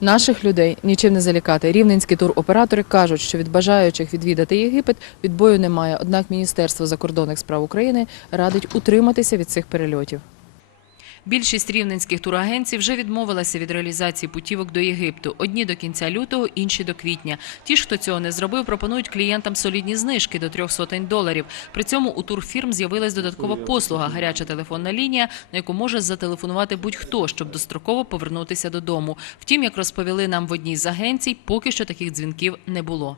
Наших людей нічим не залякати. Рівненські туроператори кажуть, що від бажаючих відвідати Єгипет відбою немає. Однак Міністерство закордонних справ України радить утриматися від цих перельотів. Більшість рівненських турагенцій вже відмовилася від реалізації путівок до Єгипту. Одні до кінця лютого, інші до квітня. Ті ж, хто цього не зробив, пропонують клієнтам солідні знижки до трьох сотень доларів. При цьому у турфірм з'явилась додаткова послуга – гаряча телефонна лінія, на яку може зателефонувати будь-хто, щоб достроково повернутися додому. Втім, як розповіли нам в одній з агенцій, поки що таких дзвінків не було.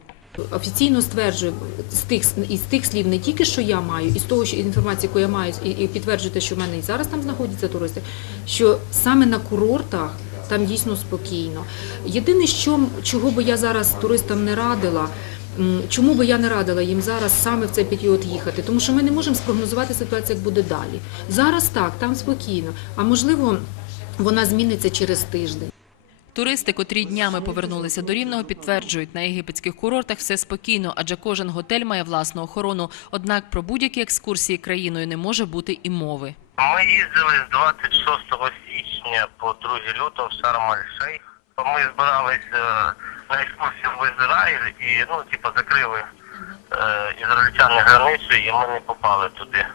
Офіційно стверджую з тих із тих слів, не тільки що я маю, і з того, що інформації, яку я маю, і, і підтверджуєте, що в мене і зараз там знаходяться туристи, що саме на курортах там дійсно спокійно. Єдине, що чого би я зараз туристам не радила. Чому би я не радила їм зараз саме в цей період їхати? Тому що ми не можемо спрогнозувати ситуацію, як буде далі. Зараз так, там спокійно, а можливо, вона зміниться через тиждень. Туристи, котрі днями повернулися до Рівного, підтверджують, на єгипетських курортах все спокійно, адже кожен готель має власну охорону. Однак про будь-які екскурсії країною не може бути і мови. Ми їздили з 26 січня по 2 лютого в Шарм-Аль-Шейх. Ми збиралися на екскурсію в Ізраїль і ну, типу, закрили е, ізраїльтяни границю і ми не попали туди.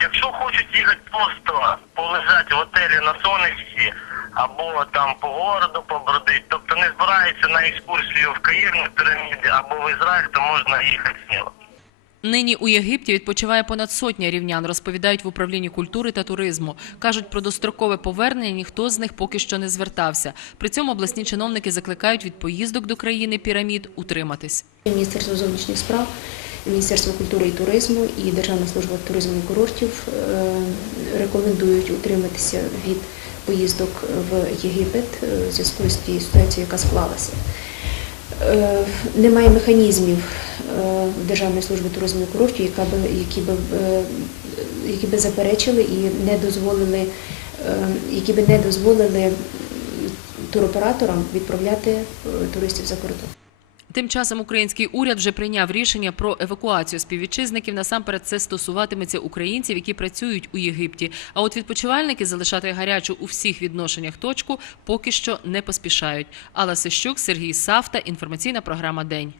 Якщо хочуть їхати просто полежати в готелі на сонечці або там по городу побродити, тобто не збираються на екскурсію в Каїр на піраміди або в Ізраїль, то можна їхати сміло. Нині у Єгипті відпочиває понад сотня рівнян, розповідають в управлінні культури та туризму. Кажуть, про дострокове повернення ніхто з них поки що не звертався. При цьому обласні чиновники закликають від поїздок до країни пірамід утриматись. Міністерство зовнішніх справ, Міністерство культури і туризму і Державна служба туризму і курортів е, рекомендують утриматися від поїздок в Єгипет е, в зв'язку з тією ситуацією, яка склалася. Е, Немає механізмів е, Державної служби туризму і курортів, які, е, які би заперечили і не дозволили, які би не дозволили туроператорам відправляти туристів за кордон. Тим часом український уряд вже прийняв рішення про евакуацію співвітчизників. Насамперед це стосуватиметься українців, які працюють у Єгипті. А от відпочивальники залишати гарячу у всіх відношеннях точку поки що не поспішають. Алла Сищук, Сергій Савта. Інформаційна програма День.